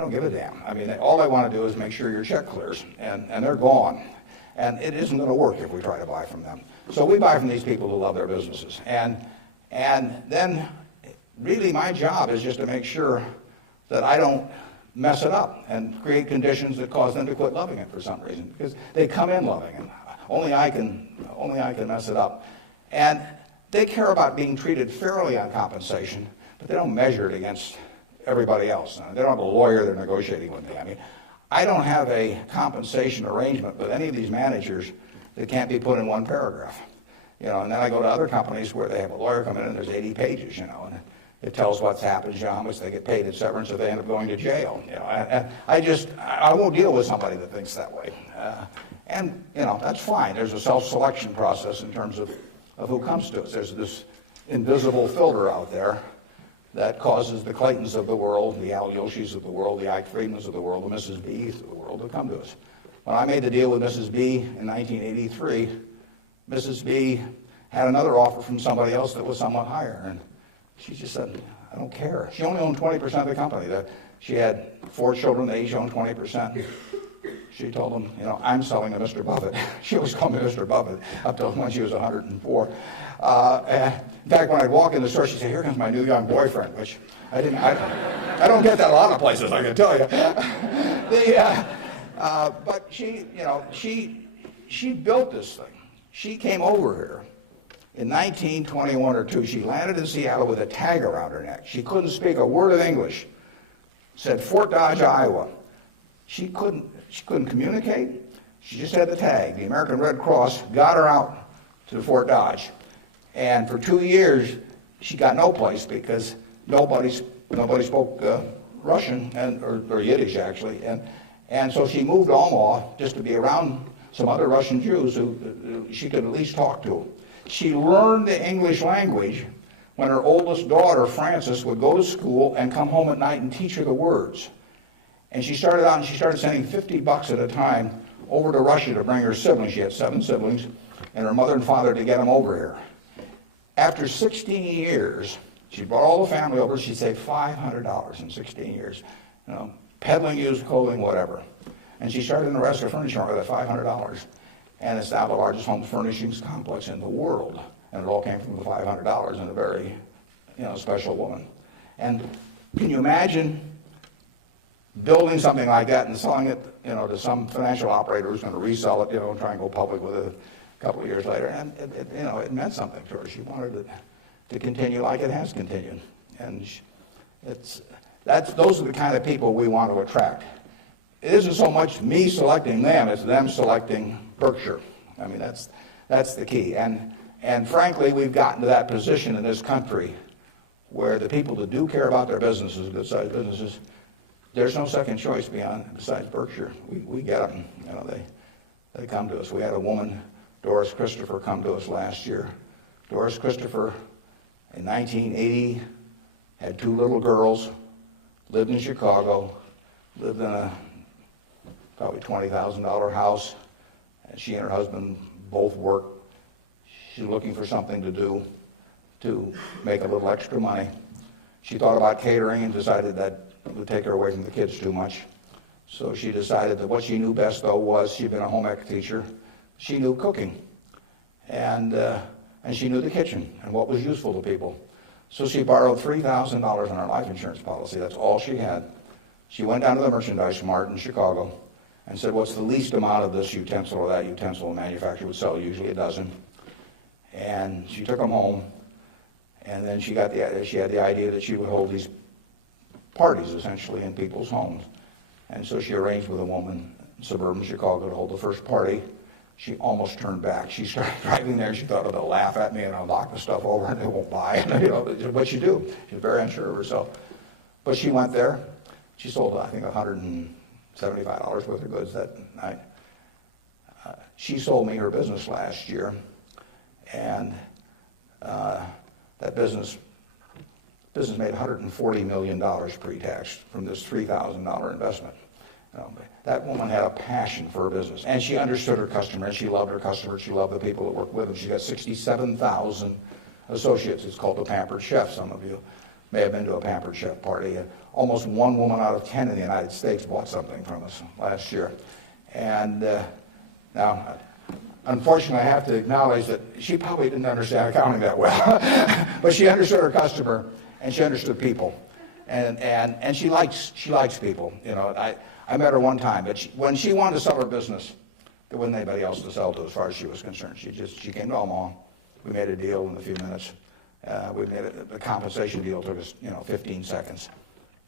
don't give a damn. I mean, all they want to do is make sure your check clears, and they're gone. And it isn't going to work if we try to buy from them. So we buy from these people who love their businesses. And then really my job is just to make sure that I don't mess it up and create conditions that cause them to quit loving it for some reason, because they come in loving it. Only I can mess it up. And they care about being treated fairly on compensation, but they don't measure it against everybody else. They don't have a lawyer they're negotiating with me. I mean, I don't have a compensation arrangement with any of these managers that can't be put in one paragraph. You know, and then I go to other companies where they have a lawyer come in and there's 80 pages, you know, and it tells what's happened, how much they get paid in severance, or they end up going to jail. You know, and I won't deal with somebody that thinks that way. And, you know, that's fine. There's a self-selection process in terms of who comes to us. There's this invisible filter out there that causes the Claytons of the world, the Al Yoshis of the world, the Ike Friedmans of the world, the Mrs. B's of the world to come to us. When I made the deal with Mrs. B in 1983, Mrs. B had another offer from somebody else that was somewhat higher, and she just said, I don't care. She only owned 20% of the company. She had 4 children, they each owned 20%. She told them, you know, I'm selling to Mr. Buffett. She always called me Mr. Buffett up till when she was 104. In fact, when I'd walk in the store, she'd say, here comes my new young boyfriend, which I don't get that a lot of places, I can tell you. But she, you know, she built this thing. She came over here in 1921 or 2. She landed in Seattle with a tag around her neck. She couldn't speak a word of English. Said Fort Dodge, Iowa. She couldn't communicate. She just had the tag. The American Red Cross got her out to Fort Dodge. And for 2 years, she got no place because nobody spoke Russian, or Yiddish, actually. And so she moved to Omaha just to be around some other Russian Jews who she could at least talk to. She learned the English language when her oldest daughter, Frances, would go to school and come home at night and teach her the words. And she started out and she started sending $50 at a time over to Russia to bring her siblings. She had 7 siblings, and her mother and father to get them over here. After 16 years, she brought all the family over. She saved $500 in 16 years, you know, peddling used clothing, whatever. And she started in the rest of the furniture market with that $500. And it's now the largest home furnishings complex in the world. And it all came from the $500 and a very, you know, special woman. And can you imagine building something like that and selling it, you know, to some financial operator who's going to resell it, you know, and try and go public with it a couple of years later? And you know, it meant something to her. She wanted it to continue like it has continued. And those are the kind of people we want to attract. It isn't so much me selecting them, it's them selecting Berkshire. I mean, that's the key. And frankly, we've gotten to that position in this country where the people that do care about their businesses, good-sized businesses, there's no second choice besides Berkshire. We get them. You know, they come to us. We had a woman, Doris Christopher, come to us last year. Doris Christopher, in 1980, had 2 little girls, lived in Chicago, lived in a probably $20,000 house, and she and her husband both worked. She's looking for something to do to make a little extra money. She thought about catering and decided that it would take her away from the kids too much. So she decided that what she knew best, though, was she'd been a home ec teacher. She knew cooking, and she knew the kitchen and what was useful to people. So she borrowed $3,000 on her life insurance policy. That's all she had. She went down to the merchandise mart in Chicago and said, what's the least amount of this utensil or that utensil a manufacturer would sell, usually a dozen. And she took them home, and then she had the idea that she would hold these parties, essentially, in people's homes. And so she arranged with a woman in suburban Chicago to hold the first party. She almost turned back. She started driving there. She thought, oh, they'll laugh at me and I'll knock the stuff over and they won't buy it. You know, what you do. She's very unsure of herself. But she went there. She sold, I think, $175 worth of goods that night. She sold me her business last year, and that business made $140 million pre-tax from this $3,000 investment. That woman had a passion for her business, and she understood her customer, and she loved her customers. She loved the people that worked with them. She got 67,000 associates. It's called the Pampered Chef. Some of you may have been to a Pampered Chef party. almost 1 woman out of 10 in the United States bought something from us last year. And now, unfortunately, I have to acknowledge that she probably didn't understand accounting that well, but she understood her customer and she understood people, and she likes people. You know, I met her one time, but when she wanted to sell her business, there wasn't anybody else to sell to as far as she was concerned. She came to Omaha. We made a deal in a few minutes. We made the compensation deal took us 15 seconds.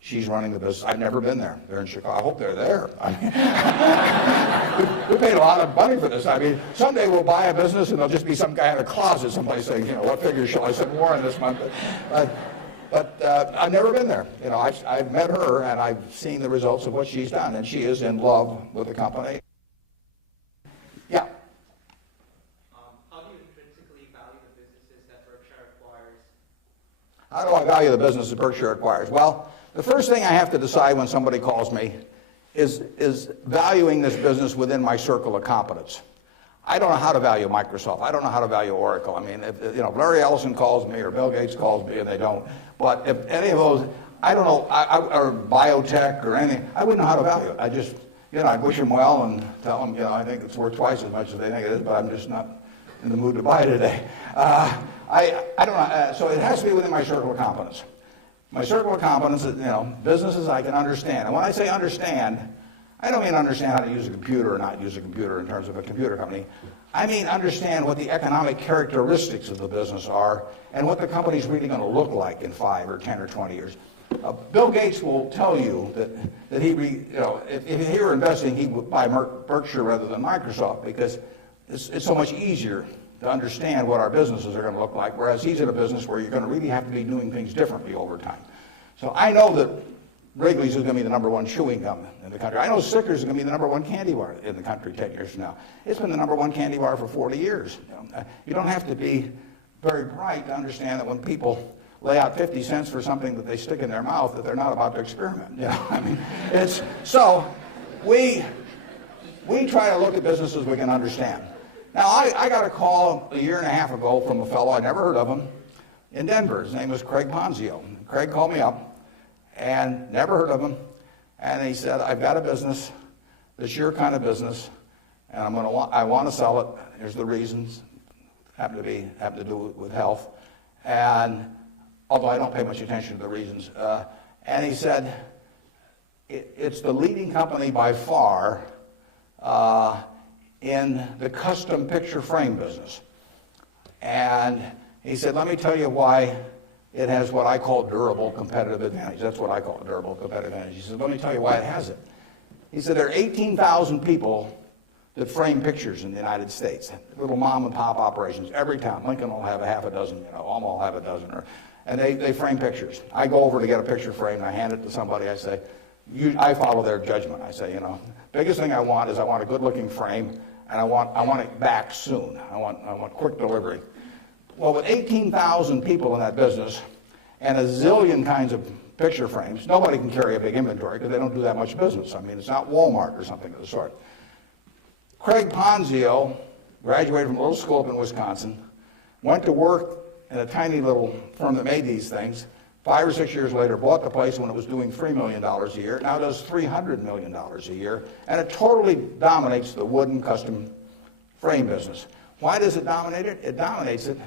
She's running the business. I've never been there. They're in Chicago. I hope they're there. I mean, we paid a lot of money for this. I mean, someday we'll buy a business and there'll just be some guy in a closet someplace saying, what figure shall I send Warren this month? But I've never been there. I've met her and I've seen the results of what she's done, and she is in love with the company. Yeah. How do you intrinsically value the businesses that Berkshire acquires? How do I value the business that Berkshire acquires? Well, the first thing I have to decide when somebody calls me is valuing this business within my circle of competence. I don't know how to value Microsoft. I don't know how to value Oracle. I mean, if Larry Ellison calls me or Bill Gates calls me, and they don't. But if any of those, I don't know, or biotech or anything, I wouldn't know how to value it. I just, I'd wish them well and tell them, I think it's worth twice as much as they think it is, but I'm just not in the mood to buy it today. I don't know. So it has to be within my circle of competence. My circle of competence is, businesses I can understand. And when I say understand, I don't mean understand how to use a computer or not use a computer in terms of a computer company. I mean understand what the economic characteristics of the business are and what the company's really going to look like in 5 or 10 or 20 years. Bill Gates will tell you that if he were investing, he would buy Berkshire rather than Microsoft because it's so much easier to understand what our businesses are going to look like, whereas he's in a business where you're going to really have to be doing things differently over time. So I know that Wrigley's is going to be the #1 chewing gum in the country. I know Snickers is going to be the #1 candy bar in the country 10 years from now. It's been the #1 candy bar for 40 years. You don't have to be very bright to understand that when people lay out 50 cents for something that they stick in their mouth, that they're not about to experiment. I mean, so we try to look at businesses we can understand. Now, I got a call a year and a half ago from a fellow, I never heard of him, in Denver. His name was Craig Ponzio. Craig called me up, and never heard of him, and he said, I've got a business, that's your kind of business, and I want to sell it. Here's the reasons, happen to do with health, and although I don't pay much attention to the reasons, and he said, it's the leading company by far in the custom picture frame business. And he said, let me tell you why it has what I call durable competitive advantage. That's what I call durable competitive advantage. He said, let me tell you why it has it. He said, there are 18,000 people that frame pictures in the United States, little mom and pop operations. Every town, Lincoln will have a half a dozen, Omaha will have a dozen, and they frame pictures. I go over to get a picture frame, and I hand it to somebody. I say, I follow their judgment. I say, biggest thing I want is I want a good-looking frame, and I want it back soon. I want quick delivery. Well, with 18,000 people in that business and a zillion kinds of picture frames, nobody can carry a big inventory because they don't do that much business. I mean, it's not Walmart or something of the sort. Craig Ponzio graduated from a little school up in Wisconsin, went to work in a tiny little firm that made these things. 5 or 6 years later, bought the place when it was doing $3 million a year. Now does $300 million a year, and it totally dominates the wooden custom frame business. Why does it dominate it? It dominates it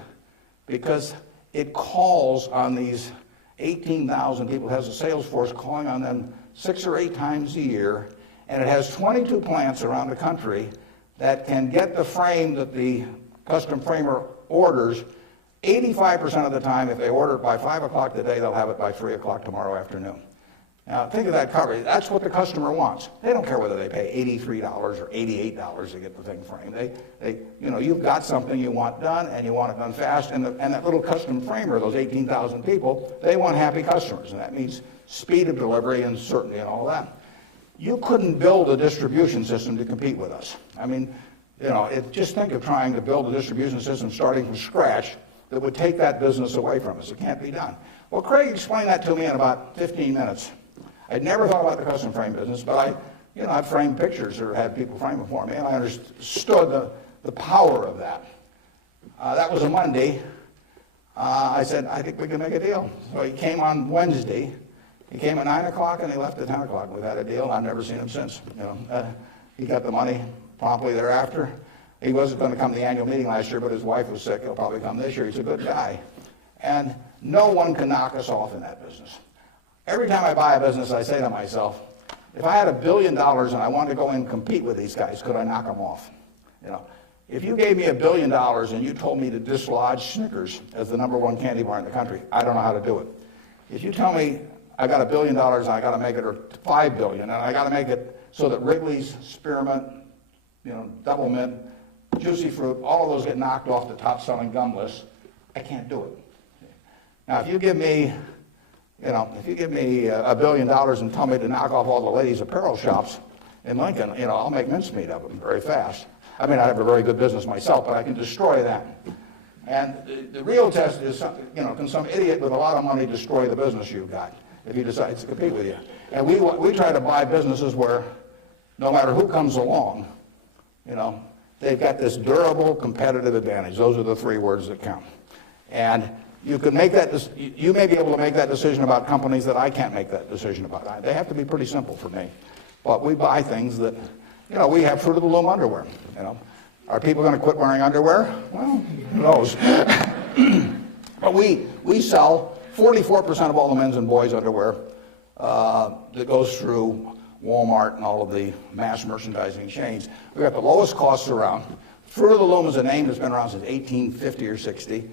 because it calls on these 18,000 people. It has a sales force calling on them 6 or 8 times a year, and it has 22 plants around the country that can get the frame that the custom framer orders 85% of the time. If they order it by 5 o'clock today, they'll have it by 3 o'clock tomorrow afternoon. Now, think of that coverage. That's what the customer wants. They don't care whether they pay $83 or $88 to get the thing framed. You've got something you want done, and you want it done fast. And that little custom framer, those 18,000 people, they want happy customers, and that means speed of delivery and certainty and all that. You couldn't build a distribution system to compete with us. I mean, just think of trying to build a distribution system starting from scratch that would take that business away from us. It can't be done. Well, Craig explained that to me in about 15 minutes. I'd never thought about the custom frame business, but I've framed pictures or had people frame them for me, and I understood the power of that. That was a Monday. I said, I think we can make a deal. So he came on Wednesday, He came at 9 o'clock and he left at 10 o'clock. We've had a deal. I've never seen him since. He got the money promptly thereafter. He wasn't going to come to the annual meeting last year, but his wife was sick. He'll probably come this year. He's a good guy. And no one can knock us off in that business. Every time I buy a business, I say to myself, if I had $1 billion and I wanted to go in and compete with these guys, could I knock them off? If you gave me $1 billion and you told me to dislodge Snickers as the #1 candy bar in the country, I don't know how to do it. If you tell me I got $1 billion and I got to make it, or $5 billion, and I got to make it so that Wrigley's, Spearmint, Double Mint, Juicy Fruit, all of those get knocked off the top-selling gum list, I can't do it. Now, if you give me $1 billion and tell me to knock off all the ladies' apparel shops in Lincoln, I'll make mincemeat of them very fast. I mean, I have a very good business myself, but I can destroy that. And the real test is, can some idiot with a lot of money destroy the business you've got if he decides to compete with you? And we try to buy businesses where no matter who comes along, they've got this durable competitive advantage. Those are the 3 words that count. And you can make that. You may be able to make that decision about companies that I can't make that decision about. They have to be pretty simple for me. But we buy things that, we have Fruit of the Loom underwear. Are people going to quit wearing underwear? Well, who knows? But we sell 44% of all the men's and boys' underwear that goes through Walmart and all of the mass merchandising chains. We've got the lowest costs around. Fruit of the Loom is a name that's been around since 1850 or 60.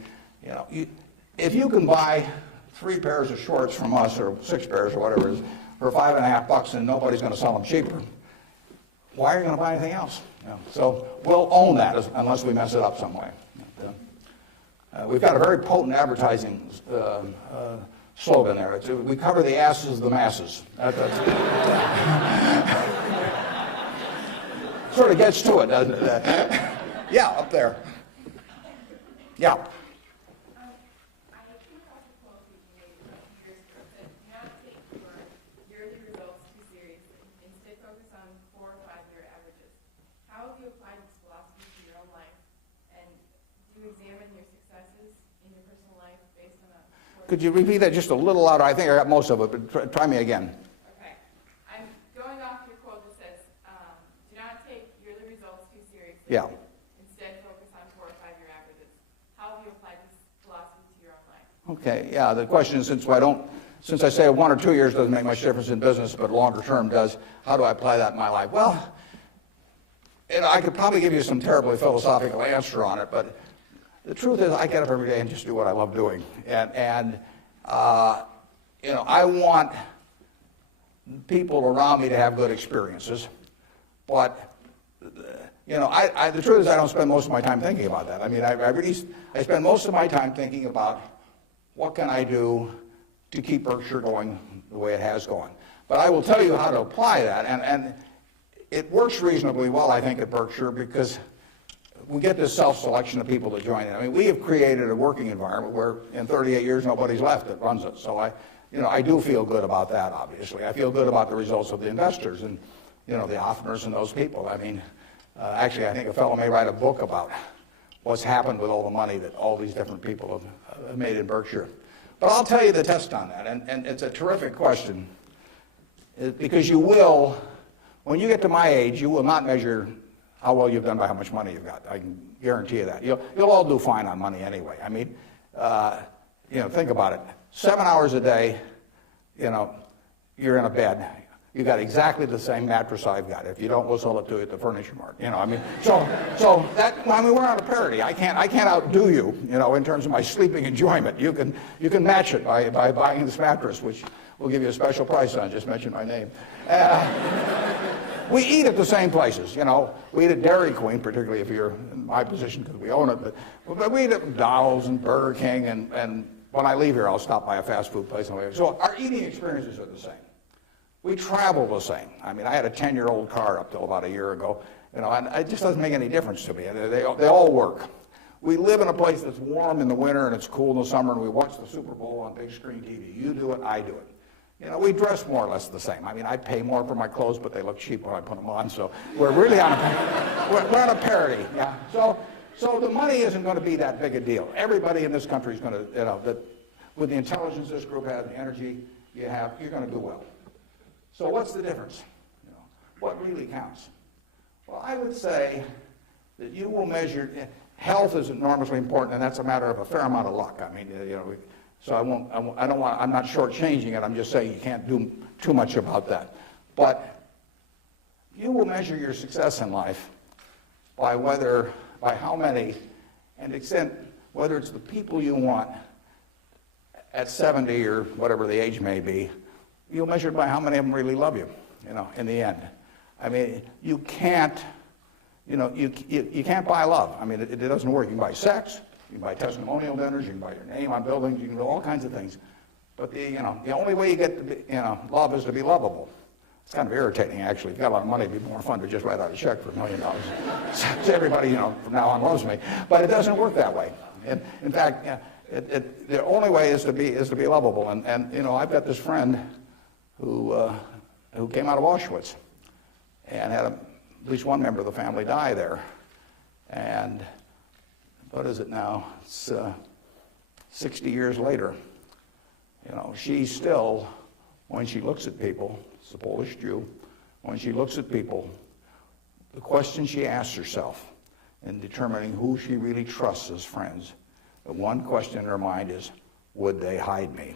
If you can buy 3 pairs of shorts from us, or 6 pairs or whatever it is, for $5.50 and nobody's going to sell them cheaper, why are you going to buy anything else? So we'll own that unless we mess it up some way. We've got a very potent advertising slogan there. We cover the asses of the masses. Sort of gets to it, doesn't it? Yeah, up there. Yeah. Could you repeat that just a little louder? I think I got most of it, but try me again. Okay. I'm going off your quote that says, do not take yearly results too seriously. Yeah. Instead, focus on 4 or 5-year averages. How have you applied this philosophy to your own life? Okay, yeah, the question is, since I say 1 or 2 years doesn't make much difference in business, but longer term does, how do I apply that in my life? Well, I could probably give you some terribly philosophical answer on it, but the truth is, I get up every day and just do what I love doing, and I want people around me to have good experiences, but the truth is, I don't spend most of my time thinking about that. I mean, I spend most of my time thinking about what can I do to keep Berkshire going the way it has gone. But I will tell you how to apply that, and it works reasonably well, I think, at Berkshire, because we get this self-selection of people to join in. I mean, we have created a working environment where in 38 years nobody's left that runs it. So I do feel good about that, obviously. I feel good about the results of the investors and, the Hoffners and those people. I mean, actually, I think a fellow may write a book about what's happened with all the money that all these different people have made in Berkshire. But I'll tell you the test on that, and it's a terrific question, because you will, when you get to my age, you will not measure how well you've done by how much money you've got. I can guarantee you that. You'll all do fine on money anyway. I mean, think about it. 7 hours a day, you're in a bed. You got exactly the same mattress I've got. If you don't, we'll sell it to you at the furniture mart. We're on a parity. I can't outdo you, in terms of my sleeping enjoyment. You can match it by buying this mattress, which we'll give you a special price on. Just mention my name. We eat at the same places, We eat at Dairy Queen, particularly if you're in my position because we own it. But we eat at McDonald's and Burger King, and when I leave here, I'll stop by a fast food place. So our eating experiences are the same. We travel the same. I mean, I had a 10-year-old car up till about a year ago, and it just doesn't make any difference to me. They all work. We live in a place that's warm in the winter and it's cool in the summer, and we watch the Super Bowl on big screen TV. You do it, I do it. We dress more or less the same. I mean, I pay more for my clothes, but they look cheap when I put them on. So we're really on a parity. Yeah. So the money isn't going to be that big a deal. Everybody in this country is going to, with the intelligence this group has, the energy, you're going to do well. So what's the difference? You know, what really counts? Well, I would say that you will measure, health is enormously important, and that's a matter of a fair amount of luck. I mean, you know, so I'm not shortchanging it. I'm just saying you can't do too much about that. But you will measure your success in life by how many, and extent, whether it's the people you want at 70 or whatever the age may be, you'll measure it by how many of them really love you, you know, in the end. I mean, you can't buy love. I mean, it doesn't work. You can buy sex, you can buy testimonial dinners, you can buy your name on buildings, you can do all kinds of things. But the only way you get to be, love is to be lovable. It's kind of irritating, actually. If you got a lot of money, it'd be more fun to just write out a check for $1 million. So everybody, from now on loves me. But it doesn't work that way. And in fact, the only way is to be lovable. And I've got this friend who came out of Auschwitz and had at least one member of the family die there. And what is it now? It's 60 years later. She still, when she looks at people, it's a Polish Jew, when she looks at people, the question she asks herself in determining who she really trusts as friends, the one question in her mind is, would they hide me?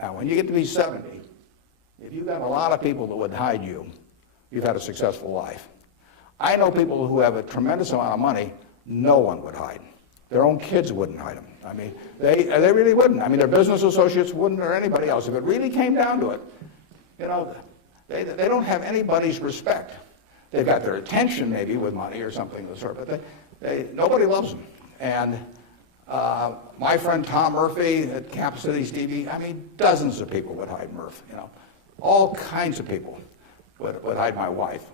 Now, when you get to be 70, if you've got a lot of people that would hide you, you've had a successful life. I know people who have a tremendous amount of money, no one would hide. Their own kids wouldn't hide them. I mean, they really wouldn't. I mean, their business associates wouldn't, or anybody else. If it really came down to it, they don't have anybody's respect. They've got their attention maybe with money or something of the sort, but nobody loves them. And my friend Tom Murphy at Cap Cities TV, I mean, dozens of people would hide Murph. All kinds of people would hide my wife.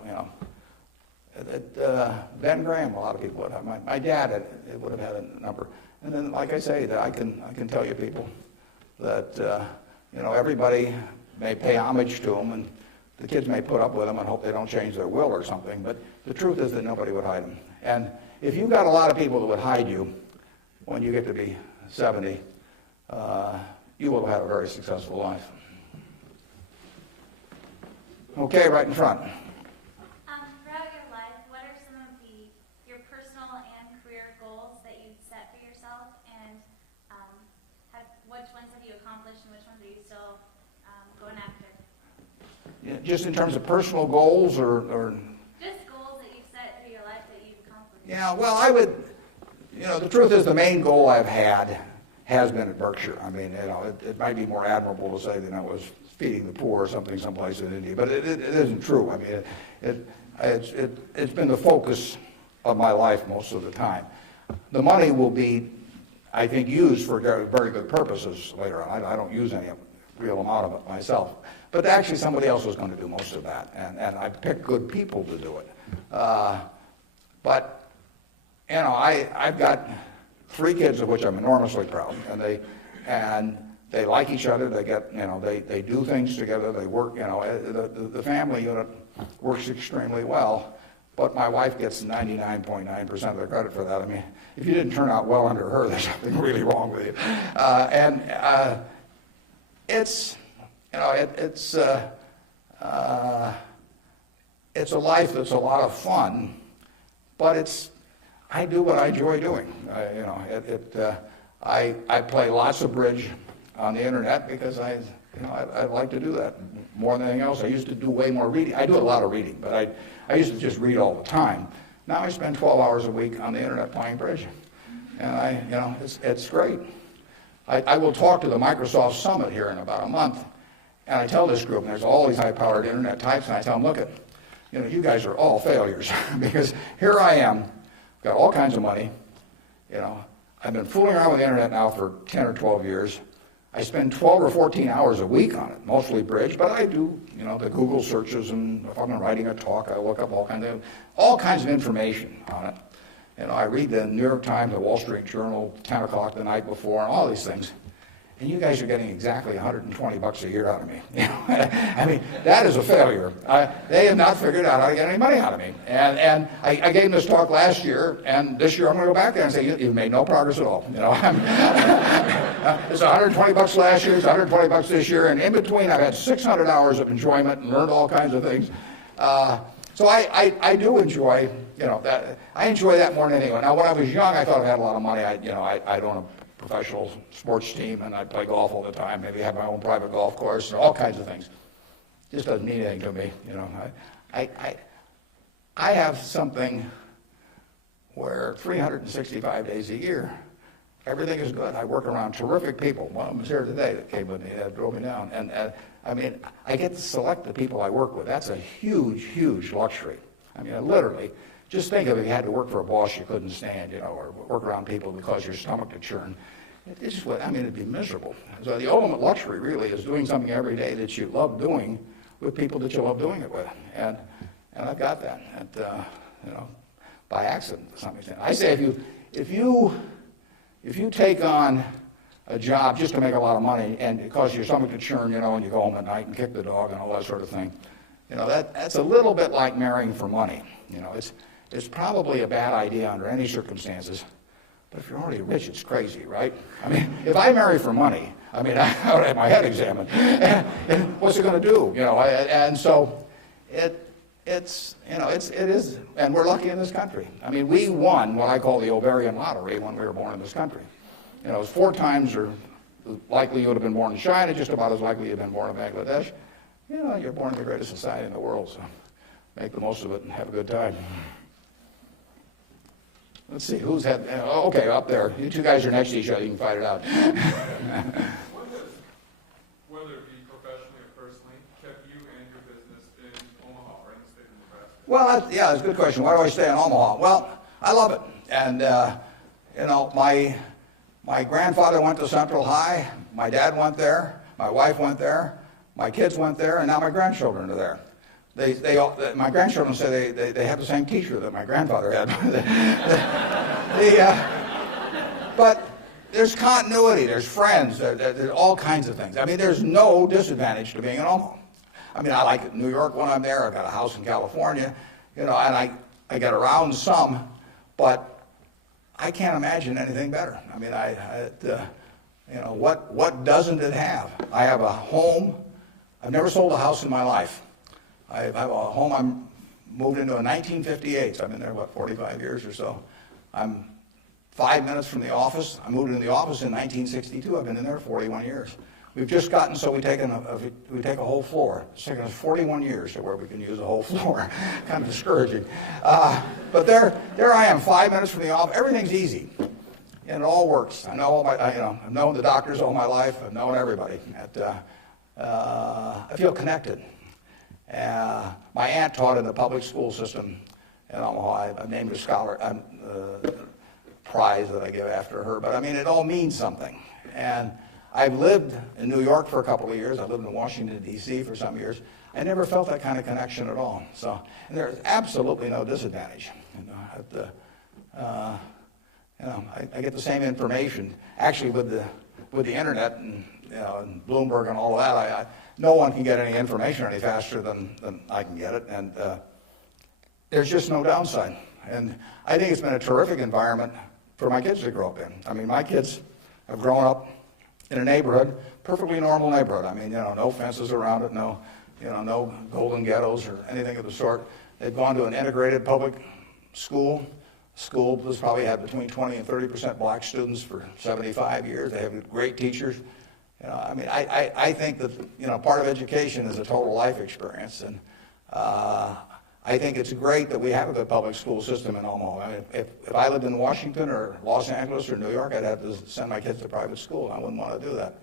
Ben Graham, a lot of people would have. My dad would have had a number. And then, like I say, that I can tell you people that everybody may pay homage to them, and the kids may put up with them and hope they don't change their will or something. But the truth is that nobody would hide them. And if you've got a lot of people that would hide you when you get to be 70, you will have had a very successful life. Okay, right in front. Throughout your life, what are some of your personal and career goals that you've set for yourself, and which ones have you accomplished, and which ones are you still going after? Yeah, just in terms of personal goals, or just goals that you've set for your life that you've accomplished. Yeah, well, I would. The truth is, the main goal I've had has been at Berkshire. I mean, it might be more admirable to say that I was feeding the poor or something someplace in India, but it isn't true. I mean, it's been the focus of my life most of the time. The money will be, I think, used for very good purposes later on. I don't use any real amount of it myself, but actually somebody else is going to do most of that, and I pick good people to do it. But I've got 3 kids of which I'm enormously proud, and they like each other. They get, they do things together. They work, the family unit works extremely well. But my wife gets 99.9% of the credit for that. I mean, if you didn't turn out well under her, there's something really wrong with you. It's a life that's a lot of fun, but I do what I enjoy doing. I play lots of bridge on the internet because I like to do that more than anything else. I used to do way more reading. I do a lot of reading, but I used to just read all the time. Now I spend 12 hours a week on the internet playing bridge, and it's great. I will talk to the Microsoft Summit here in about a month, and I tell this group, and there's all these high-powered internet types, and I tell them, look, you guys are all failures because here I am, got all kinds of money. I've been fooling around with the internet now for 10 or 12 years. I spend 12 or 14 hours a week on it, mostly bridge, but I do, the Google searches, and if I'm writing a talk, I look up all kinds of information on it. I read the New York Times, the Wall Street Journal, 10 o'clock the night before, and all these things. and you guys are getting exactly $120 a year out of me. I mean, that is a failure. They have not figured out how to get any money out of me. And I gave them this talk last year, and this year I'm going to go back there and say, you've made no progress at all. It's $120 last year, it's $120 this year, and in between I've had 600 hours of enjoyment and learned all kinds of things. So I do enjoy, that. I enjoy that more than anyone. Now, when I was young, I thought I had a lot of money. I'd own a professional sports team, and I'd play golf all the time. Maybe have my own private golf course, and all kinds of things. Just doesn't mean anything to me, I have something where 365 days a year, everything is good. I work around terrific people. One of them is here today that came with me, that drove me down. And I mean, I get to select the people I work with. That's a huge, huge luxury. I mean, literally, just think of if you had to work for a boss you couldn't stand, or work around people that cause your stomach to churn. It'd be miserable. So the ultimate luxury really is doing something every day that you love doing with people that you love doing it with. And I've got that, by accident to some extent. I say if you take on a job just to make a lot of money and it causes your stomach to churn, and you go home at night and kick the dog and all that sort of thing, that's a little bit like marrying for money. It's probably a bad idea under any circumstances, but if you're already rich, it's crazy, right? I mean, if I marry for money, I would have my head examined. And what's it going to do? And so it is, and we're lucky in this country. I mean, we won what I call the ovarian lottery when we were born in this country. It's 4 times or likely you would have been born in China, just about as likely you've been born in Bangladesh. You're born in the greatest society in the world, so make the most of it and have a good time. Let's see, who's had, okay, up there. You two guys are next to each other, you can fight it out. What has, whether it be professionally or personally, kept you and your business in Omaha or in the state of Nebraska? Well, that's a good question. Why do I stay in Omaha? Well, I love it. And, my grandfather went to Central High, my dad went there, my wife went there, my kids went there, and now my grandchildren are there. My grandchildren say they have the same teacher that my grandfather had. But there's continuity, there's friends, there's all kinds of things. I mean, there's no disadvantage to being in Omaha. I mean, I like New York when I'm there. I've got a house in California, and I get around some, but I can't imagine anything better. I mean, what doesn't it have? I have a home. I've never sold a house in my life. I have a home I moved into in 1958, so I've been there, 45 years or so. I'm 5 minutes from the office. I moved into the office in 1962. I've been in there 41 years. We've just gotten so we take a whole floor. It's taken us 41 years to where we can use a whole floor. Kind of discouraging. But there I am, 5 minutes from the office. Everything's easy, and it all works. I know I've known the doctors all my life. I've known everybody. I feel connected. My aunt taught in the public school system in Omaha. I've named a scholar prize that I give after her. But I mean, it all means something. And I've lived in New York for a couple of years. I've lived in Washington, D.C. for some years. I never felt that kind of connection at all. So, and there's absolutely no disadvantage. I get the same information. Actually, with the internet and Bloomberg and all of that, no one can get any information any faster than I can get it. And there's just no downside. And I think it's been a terrific environment for my kids to grow up in. I mean, my kids have grown up in a neighborhood, perfectly normal neighborhood. I mean, no fences around it, no golden ghettos or anything of the sort. They've gone to an integrated public school. School has probably had between 20 and 30% black students for 75 years. They have great teachers. I mean, I think that, part of education is a total life experience. And I think it's great that we have a good public school system in Omaha. I mean, if I lived in Washington or Los Angeles or New York, I'd have to send my kids to private school. I wouldn't want to do that.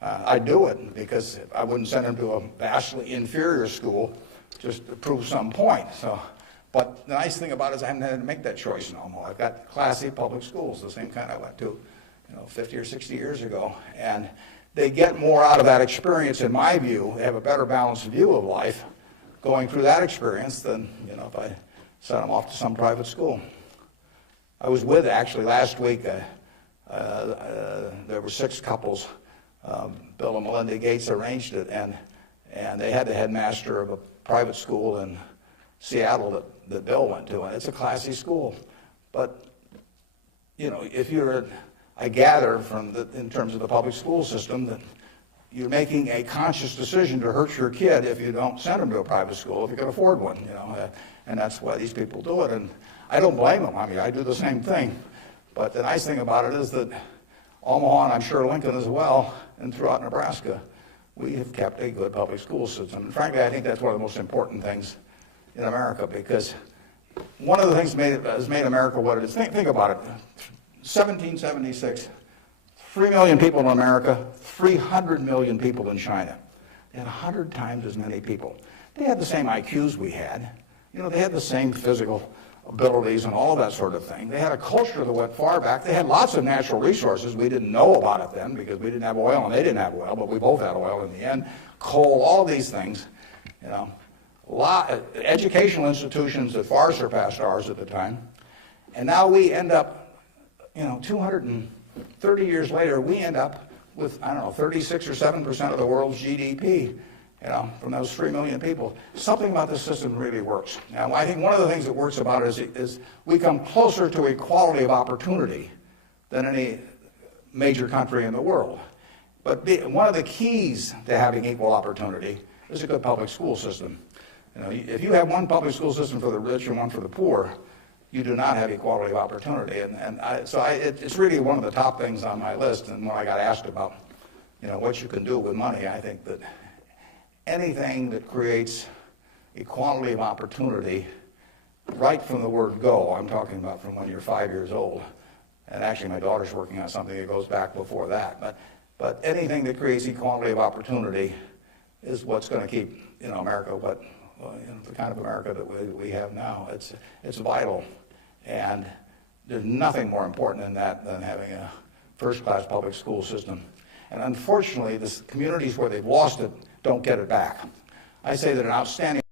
I'd do it because I wouldn't send them to a vastly inferior school just to prove some point. But the nice thing about it is I haven't had to make that choice in Omaha. I've got classy public schools, the same kind I went to 50 or 60 years ago. And they get more out of that experience, in my view. They have a better balanced view of life going through that experience than if I sent them off to some private school. I was with, actually, last week, there were 6 couples Bill and Melinda Gates arranged it, and they had the headmaster of a private school in Seattle that Bill went to, and it's a classy school. But, you know, if you're, I gather from in terms of the public school system, that you're making a conscious decision to hurt your kid if you don't send them to a private school if you can afford one, you know, and that's why these people do it. And I don't blame them. I mean, I do the same thing. But the nice thing about it is that Omaha, and I'm sure Lincoln as well, and throughout Nebraska, we have kept a good public school system. And frankly, I think that's one of the most important things in America, because one of the things has made America what it is. Think about it. 1776, 3 million people in America, 300 million people in China. They had 100 times as many people. They had the same IQs we had. You know, they had the same physical abilities and all that sort of thing. They had a culture that went far back. They had lots of natural resources. We didn't know about it then because we didn't have oil and they didn't have oil, but we both had oil in the end. Coal, all these things, you know. Educational institutions that far surpassed ours at the time. And now we end up, you know, 230 years later, we end up with, I don't know, 36 or 7% of the world's GDP, you know, from those 3 million people. Something about this system really works. Now, I think one of the things that works about it is we come closer to equality of opportunity than any major country in the world. But one of the keys to having equal opportunity is a good public school system. You know, if you have one public school system for the rich and one for the poor, you do not have equality of opportunity. It's really one of the top things on my list. And when I got asked about, you know, what you can do with money, I think that anything that creates equality of opportunity, right from the word go, I'm talking about from when you're 5 years old, and actually my daughter's working on something that goes back before that, but anything that creates equality of opportunity is what's going to keep, you know, America the kind of America that we have now. It's vital, and there's nothing more important than that than having a first-class public school system. And unfortunately, the communities where they've lost it don't get it back. I say that an outstanding